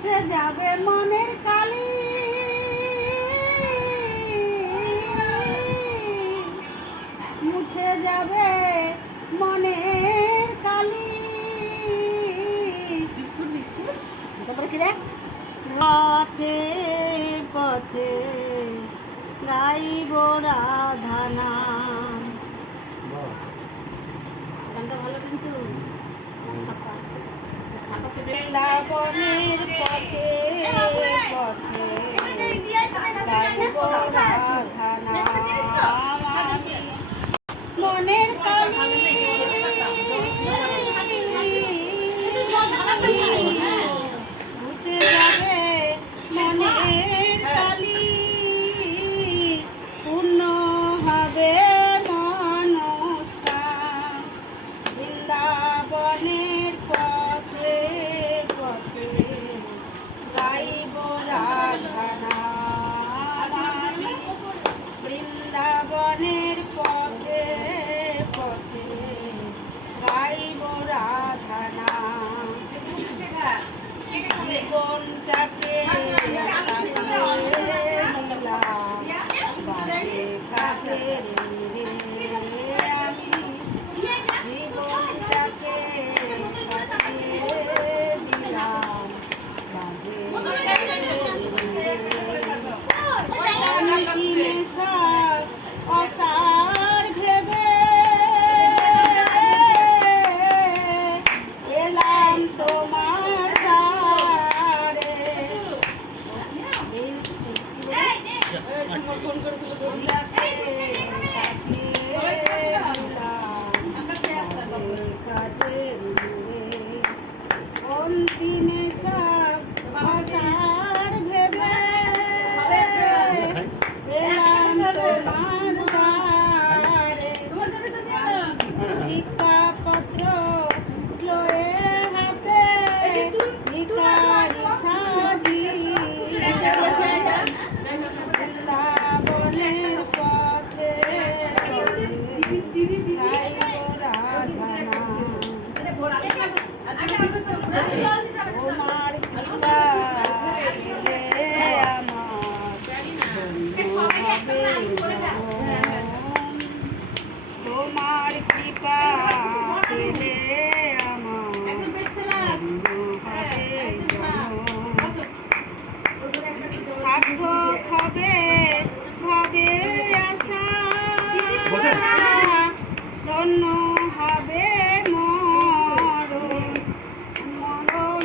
মুছে যাবে মনের কালি, মুছে যাবে মনের কালি। বিস্কুট বিস্কুট তারপরে কি রে? পথে পথে গাইব রাধা নাম। গানটা ভালো কিন্তু বৃন্দাবনের পথে পথে গাইব রাধা নাম। মনের কালি মুছে যাবে মনের কালি, পূর্ণ হবে মনস্কাম। বৃন্দাবনের পথে পথে গাইব রাধা নাম। বৃন্দাবনের পথে পথে গাইব রাধা নাম। জীবনটাকে কাছে আমি জীবনটাকে দিলাম বাজে অসার ভেবে এলাম তোমার দ্বারে। অন্তিমে সব আশার ভেবে এলাম তোমার দ্বারে। ভিক্ষাপত্র লয়ে হাতে ভিখারি সাজিয়ে বৃন্দাবনের পথে গাইব রাধা নাম। তোমার কৃপা পেলে আমার হবে তোমার কৃপা পেলে আমার সার্থক হবে ভাবে আশা, ধন্য হবে মরণ। মরণ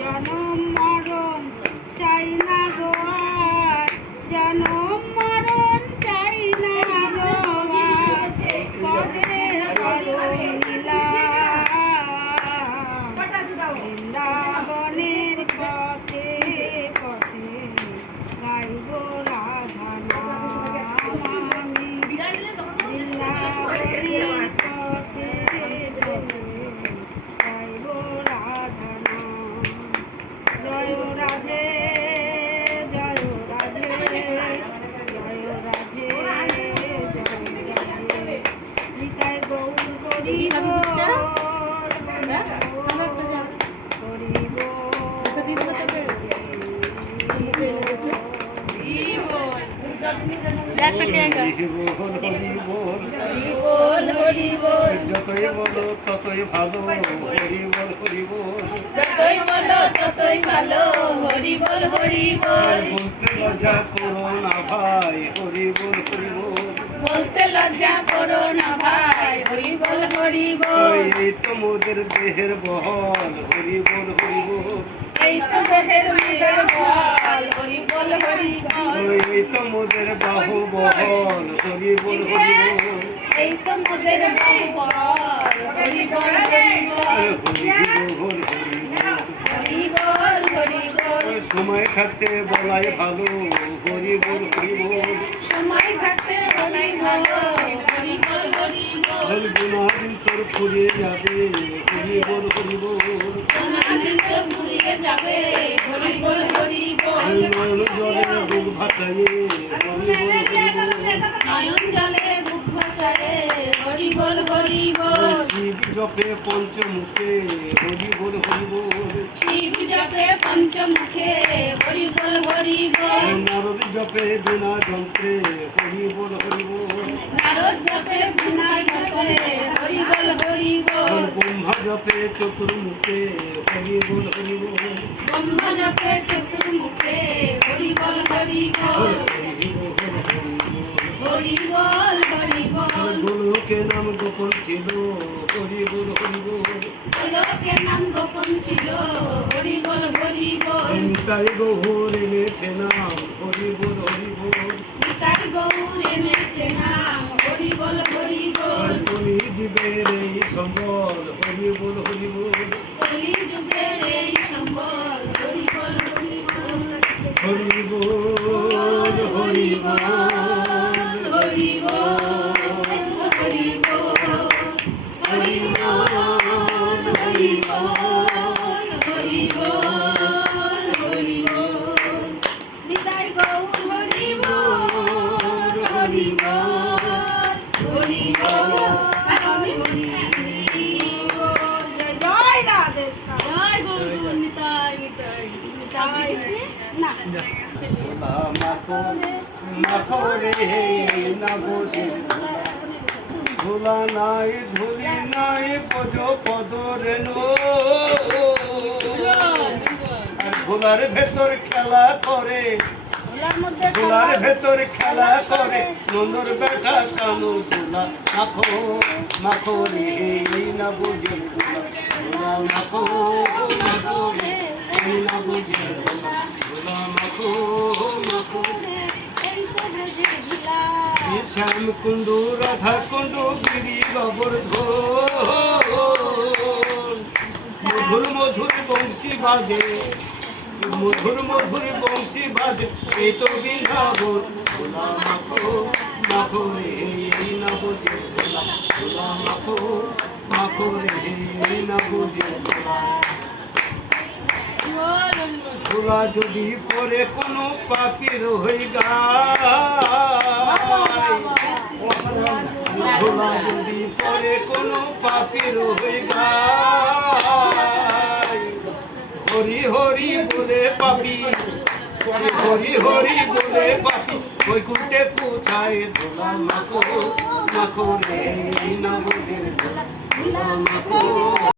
জনম মরণ চাই না গো আর, জনম মরণ চাই না গো আর। পদে শরণ নিলাম বৃন্দাবনের পথে পথে গাইব রাধা নাম। আমি বৃন্দাবনের পথে পথে গাইব রাধা নাম। জয় রাধে জয় রাধে জয় রাধে জয় রাধে। নিতাই গৌর হরি বল হরি যতই বলো ততই ভালো হরি বল হরি বল। যতই বলো ততই ভালো হরি বল হরি বল। বলতে লজ্জা করো না ভাই হরি বল হরি বল। বলতে লজ্জা করো না ভাই হরি বল হরি বল। এই তো মোদের দেহের বহল হরি বল হরি বল। এই তো দেহের বল হরি বল হরি বল। এই তো মোদের বাহু বহল হরি বল হরি বল। এই তো মোদের বাহু বল হরি বল হরি বল। হরি বল হরি বল। সময় থাকতে বলাই ভালো হরি বল হরি বল। সময় থাকতে বলাই ভালো হরি বল হরি বল। গুণাদিন তোর ফুরিয়ে যাবে হরি বল হরি বল। গুণাদিন তোর ফুরিয়ে যাবে হরি বল হরি বল। নয়ন জলে বুক ভাসায়ে হরি বল হরি বল। নয়ন জলে বুক ভাসায়ে হরি বল হরি বল। শিব জপে পঞ্চমুখে হরি বল হরি বল শিব জপে পঞ্চমুখে হরি বল হরি বল নারদ জপে বিনা যন্ত্রে হরি বল হরি বল নারদ জপে বিনা জপে হরি বল হরি বল ব্রহ্মা জপে চতুর্মুখে হরি বল হরি বল ব্রহ্মা জপে চতুর্মুখে হরি বল হরি বল হরি বল হরি বল গোলকে নাম গোপন ছিল হরি বল হরি বল লোকে নাম গোপন ছিল হরি বল হরি বল নিতাই গৌর এনেছে নাম হরি বল হরি বল নিতাই গৌর এনেছে নাম হরি বল হরি বল কলি জীবের এই সম্বল হরি বল হরি বল কলি যুগের এই সম্বল হরি বল হরি বল হরি বল হরি বল হরি বল হরি বল হরি বল হরি বল হরি বল হরি বল নিতাই গৌর হরি বল হরি বল হরি বল হরি বল জয় রাধে জয় গৌর নিতাই নিতাই নিতাই না মাখরে না বোঝে ধুলা নাই ধুলি নাই পজ পদরে আর ধুলার ভেতর খেলা করে ধুলার ভেতর খেলা করে নন্দর বেটা কানু ধুলা মাখো মাখো রে এই না বোঝে ধুলা মাখো মাখো রে এই না বোঝে ধুলা মাখো মাখো শ্যাম কুণ্ডু রাধা কুণ্ডু গিরি গোবর্ধন মধুর মধুর বংশী বাজে মধুর মধুর বংশী বাজে এই তো বৃন্দাবন ভোলা মাখো মাখো রে এই না বোঝে ভোলা ভোলা মাখো মাখো রে এই না বোঝে ভোলা ভোলা যদি পরে কোনো পাপির হয়ে গায় ভোলা যদি পরে কোনো পাপির হয়ে গায় হরি হরি বলে পাপি হরি হরি বলে পাপি বৈকুণ্ঠে পৌঁছায় ধোলা মাখো মাখো রে না বোঝে ধোলা মাখো